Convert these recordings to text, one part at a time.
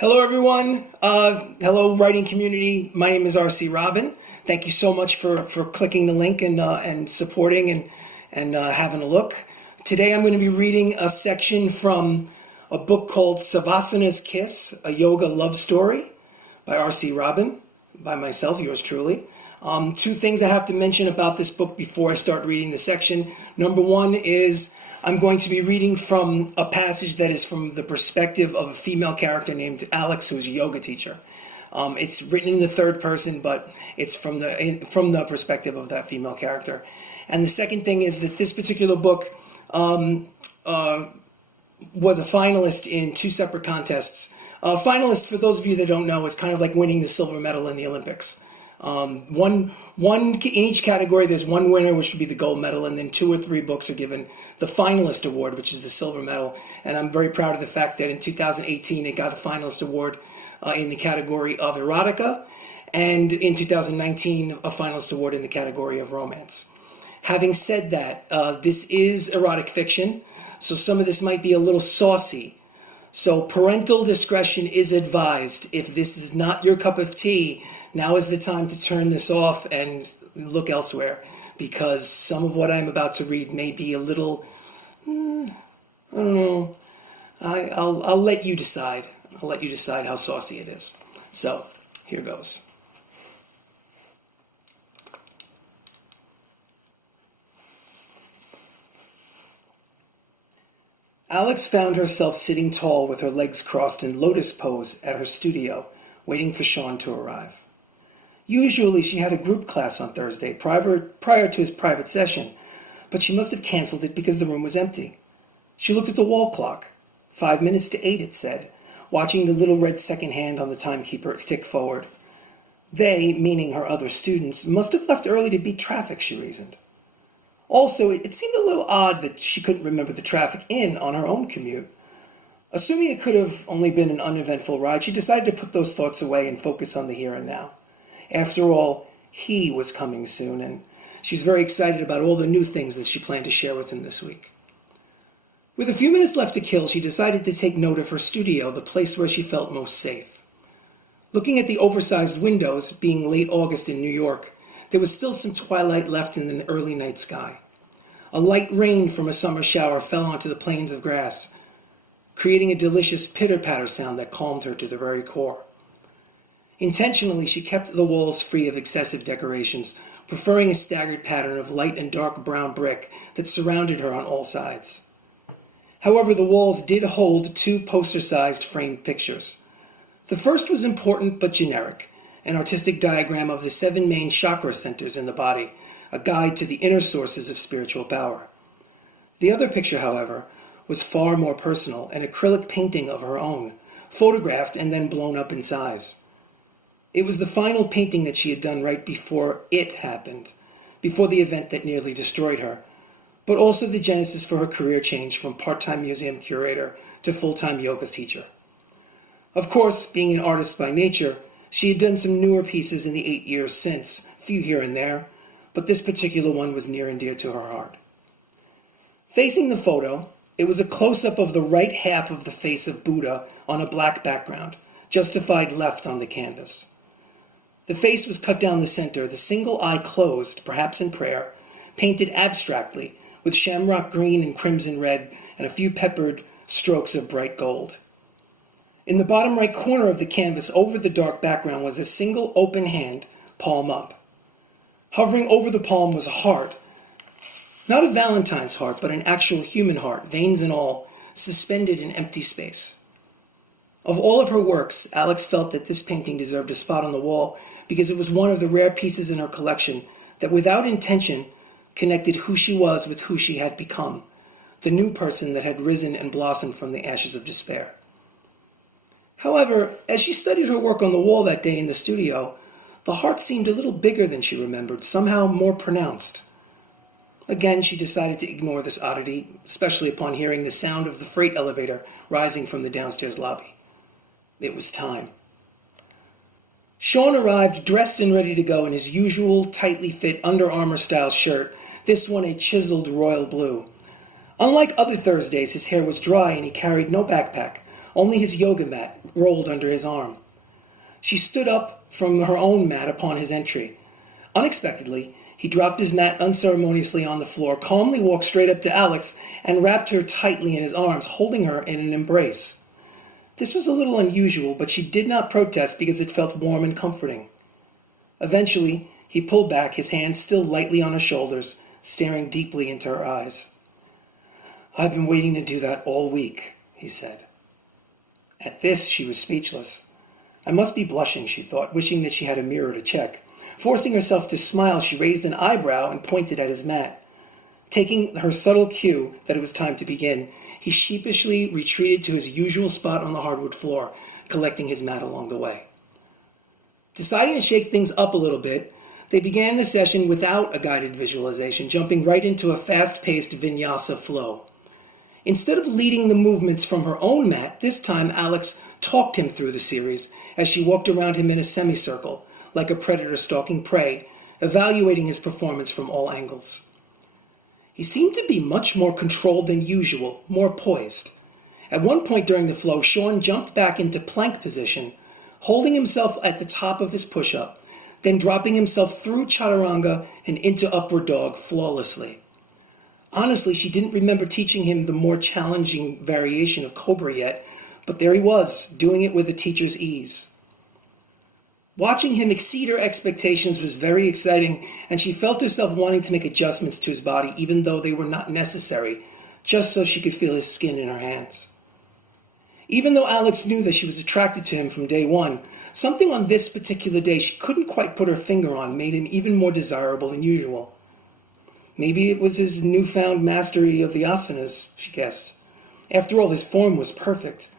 Hello, everyone. Hello, writing community. My name is R.C. Robbin. Thank you so much for clicking the link and supporting and having a look. Today, I'm going to be reading a section from a book called SAVASANA'S KISS, a yoga love story by R.C. Robbin, by myself, yours truly. Two things I have to mention about this book before I start reading the section. Number one is I'm going to be reading from a passage that is from the perspective of a female character named Alex, who is a yoga teacher. It's written in the third person, but it's from the perspective of that female character. And the second thing is that this particular book was a finalist in two separate contests. A finalist, for those of you that don't know, is kind of like winning the silver medal in the Olympics. One in each category, there's one winner, which would be the gold medal, and then 2 or 3 books are given the finalist award, which is the silver medal. And I'm very proud of the fact that in 2018 it got a finalist award in the category of erotica, and in 2019 a finalist award in the category of romance. Having said that, this is erotic fiction, so some of this might be a little saucy. So parental discretion is advised. If this is not your cup of tea, now is the time to turn this off and look elsewhere, because some of what I'm about to read may be a little, I don't know, I'll let you decide. I'll let you decide how saucy it is. So, here goes. Alex found herself sitting tall with her legs crossed in lotus pose at her studio, waiting for Sean to arrive. Usually she had a group class on Thursday prior to his private session, but she must have canceled it because the room was empty. She looked at the wall clock. 5 minutes to 8, it said, watching the little red second hand on the timekeeper tick forward. They, meaning her other students, must have left early to beat traffic, she reasoned. Also, it seemed a little odd that she couldn't remember the traffic in on her own commute. Assuming it could have only been an uneventful ride, she decided to put those thoughts away and focus on the here and now. After all, he was coming soon, and she's very excited about all the new things that she planned to share with him this week. With a few minutes left to kill, she decided to take note of her studio, the place where she felt most safe. Looking at the oversized windows, being late August in New York, there was still some twilight left in the early night sky. A light rain from a summer shower fell onto the plains of grass, creating a delicious pitter-patter sound that calmed her to the very core. Intentionally, she kept the walls free of excessive decorations, preferring a staggered pattern of light and dark brown brick that surrounded her on all sides. However, the walls did hold 2 poster-sized framed pictures. The first was important but generic, an artistic diagram of the 7 main chakra centers in the body, a guide to the inner sources of spiritual power. The other picture, however, was far more personal, an acrylic painting of her own, photographed and then blown up in size. It was the final painting that she had done right before it happened, before the event that nearly destroyed her, but also the genesis for her career change from part-time museum curator to full-time yoga teacher. Of course, being an artist by nature, she had done some newer pieces in the 8 years since, a few here and there, but this particular one was near and dear to her heart. Facing the photo, it was a close-up of the right half of the face of Buddha on a black background, justified left on the canvas. The face was cut down the center, the single eye closed, perhaps in prayer, painted abstractly, with shamrock green and crimson red and a few peppered strokes of bright gold. In the bottom right corner of the canvas over the dark background was a single open hand, palm up. Hovering over the palm was a heart, not a Valentine's heart, but an actual human heart, veins and all, suspended in empty space. Of all of her works, Alex felt that this painting deserved a spot on the wall because it was one of the rare pieces in her collection that without intention connected who she was with who she had become, the new person that had risen and blossomed from the ashes of despair. However, as she studied her work on the wall that day in the studio, the heart seemed a little bigger than she remembered, somehow more pronounced. Again, she decided to ignore this oddity, especially upon hearing the sound of the freight elevator rising from the downstairs lobby. It was time. Sean arrived dressed and ready to go in his usual tightly fit Under Armour-style shirt, this one a chiseled royal blue. Unlike other Thursdays, his hair was dry and he carried no backpack, Only his yoga mat rolled under his arm. She stood up from her own mat upon his entry. Unexpectedly, he dropped his mat unceremoniously on the floor, calmly walked straight up to Alex, and wrapped her tightly in his arms, holding her in an embrace. This was a little unusual, but she did not protest because it felt warm and comforting. Eventually, he pulled back, his hands still lightly on her shoulders, staring deeply into her eyes. "I've been waiting to do that all week," he said. At this, she was speechless. I must be blushing, she thought, wishing that she had a mirror to check. Forcing herself to smile, she raised an eyebrow and pointed at his mat. Taking her subtle cue that it was time to begin, he sheepishly retreated to his usual spot on the hardwood floor, collecting his mat along the way. Deciding to shake things up a little bit, they began the session without a guided visualization, jumping right into a fast-paced vinyasa flow. Instead of leading the movements from her own mat, this time Alex talked him through the series as she walked around him in a semicircle, like a predator stalking prey, evaluating his performance from all angles. He seemed to be much more controlled than usual, more poised. At one point during the flow, Sean jumped back into plank position, holding himself at the top of his push-up, then dropping himself through chaturanga and into upward dog flawlessly. Honestly, she didn't remember teaching him the more challenging variation of cobra yet, but there he was, doing it with a teacher's ease. Watching him exceed her expectations was very exciting, and she felt herself wanting to make adjustments to his body, even though they were not necessary, just so she could feel his skin in her hands. Even though Alex knew that she was attracted to him from day one, something on this particular day she couldn't quite put her finger on made him even more desirable than usual. Maybe it was his newfound mastery of the asanas, she guessed. After all, his form was perfect,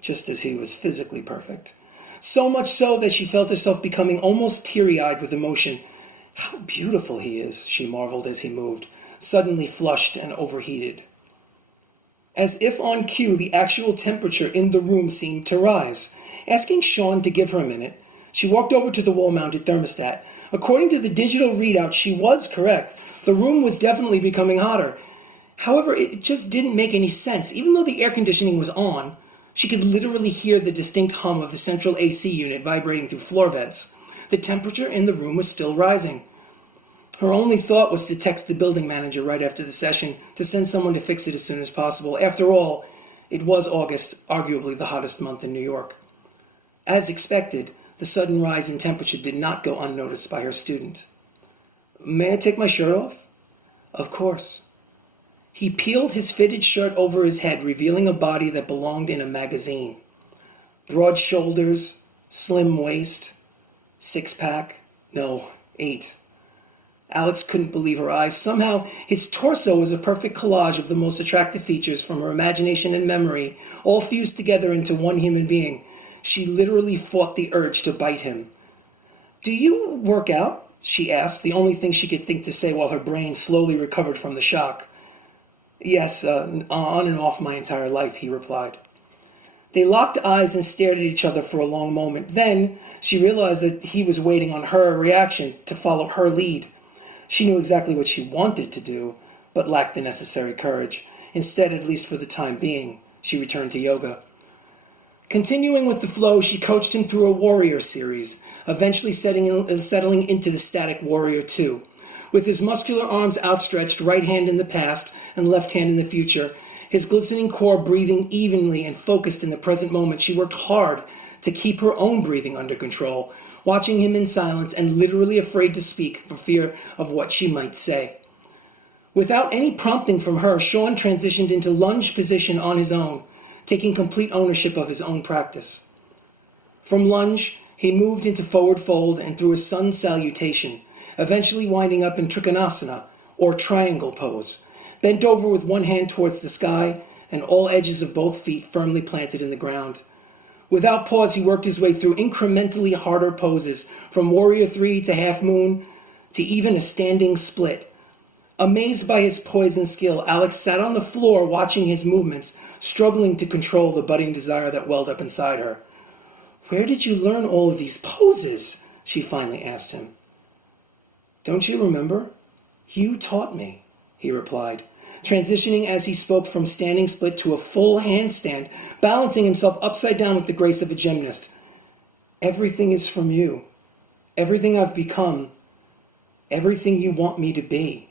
just as he was physically perfect. So much so that she felt herself becoming almost teary-eyed with emotion. How beautiful he is, she marveled as he moved, suddenly flushed and overheated. As if on cue, the actual temperature in the room seemed to rise. Asking Sean to give her a minute, she walked over to the wall-mounted thermostat. According to the digital readout, she was correct. The room was definitely becoming hotter. However, it just didn't make any sense. Even though the air conditioning was on, she could literally hear the distinct hum of the central AC unit vibrating through floor vents. The temperature in the room was still rising. Her only thought was to text the building manager right after the session to send someone to fix it as soon as possible. After all, it was August, arguably the hottest month in New York. As expected, the sudden rise in temperature did not go unnoticed by her student. "May I take my shirt off?" "Of course." He peeled his fitted shirt over his head, revealing a body that belonged in a magazine. Broad shoulders, slim waist, 6-pack, no, 8. Alex couldn't believe her eyes. Somehow, his torso was a perfect collage of the most attractive features from her imagination and memory, all fused together into one human being. She literally fought the urge to bite him. "Do you work out?" she asked, the only thing she could think to say while her brain slowly recovered from the shock. "Yes, on and off my entire life," he replied. They locked eyes and stared at each other for a long moment. Then she realized that he was waiting on her reaction to follow her lead. She knew exactly what she wanted to do, but lacked the necessary courage. Instead, at least for the time being, she returned to yoga. Continuing with the flow, she coached him through a warrior series, eventually settling into the static warrior 2. With his muscular arms outstretched, right hand in the past and left hand in the future, his glistening core breathing evenly and focused in the present moment, she worked hard to keep her own breathing under control, watching him in silence and literally afraid to speak for fear of what she might say. Without any prompting from her, Sean transitioned into lunge position on his own, taking complete ownership of his own practice. From lunge, he moved into forward fold and through a sun salutation, eventually winding up in Trikonasana, or triangle pose, bent over with one hand towards the sky and all edges of both feet firmly planted in the ground. Without pause, he worked his way through incrementally harder poses, from Warrior 3 to Half Moon, to even a standing split. Amazed by his poise and skill, Alex sat on the floor watching his movements, struggling to control the budding desire that welled up inside her. "Where did you learn all of these poses?" she finally asked him. "Don't you remember? You taught me," he replied. transitioning as he spoke from standing split to a full handstand, balancing himself upside down with the grace of a gymnast. Everything is from you. Everything I've become. Everything you want me to be.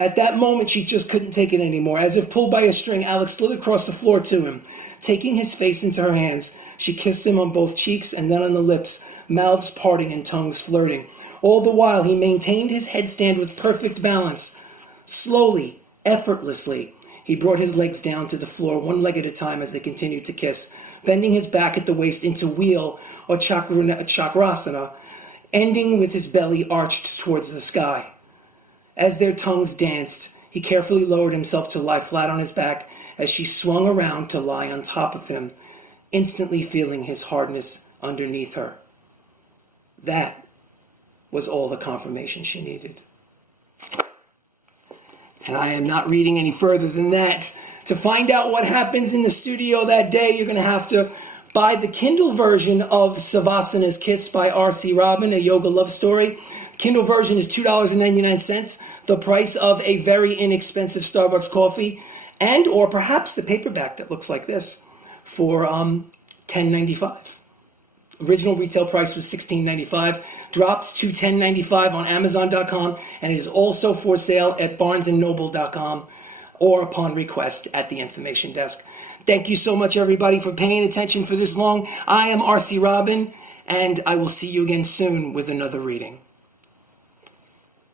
At that moment, she just couldn't take it anymore. As if pulled by a string, Alex slid across the floor to him. Taking his face into her hands, she kissed him on both cheeks and then on the lips, mouths parting and tongues flirting. All the while, he maintained his headstand with perfect balance. Slowly, effortlessly, he brought his legs down to the floor, one leg at a time as they continued to kiss, bending his back at the waist into wheel or chakrasana, ending with his belly arched towards the sky. As their tongues danced, he carefully lowered himself to lie flat on his back as she swung around to lie on top of him, instantly feeling his hardness underneath her. That was all the confirmation she needed. And I am not reading any further than that. To find out what happens in the studio that day, you're going to have to buy the Kindle version of SAVASANA'S KISS by R.C. Robbin, a yoga love story. Kindle version is $2.99, the price of a very inexpensive Starbucks coffee, and or perhaps the paperback that looks like this for $10.95. Original retail price was $16.95, dropped to $10.95 on Amazon.com, and it is also for sale at BarnesandNoble.com or upon request at the information desk. Thank you so much, everybody, for paying attention for this long. I am R.C. Robbin, and I will see you again soon with another reading.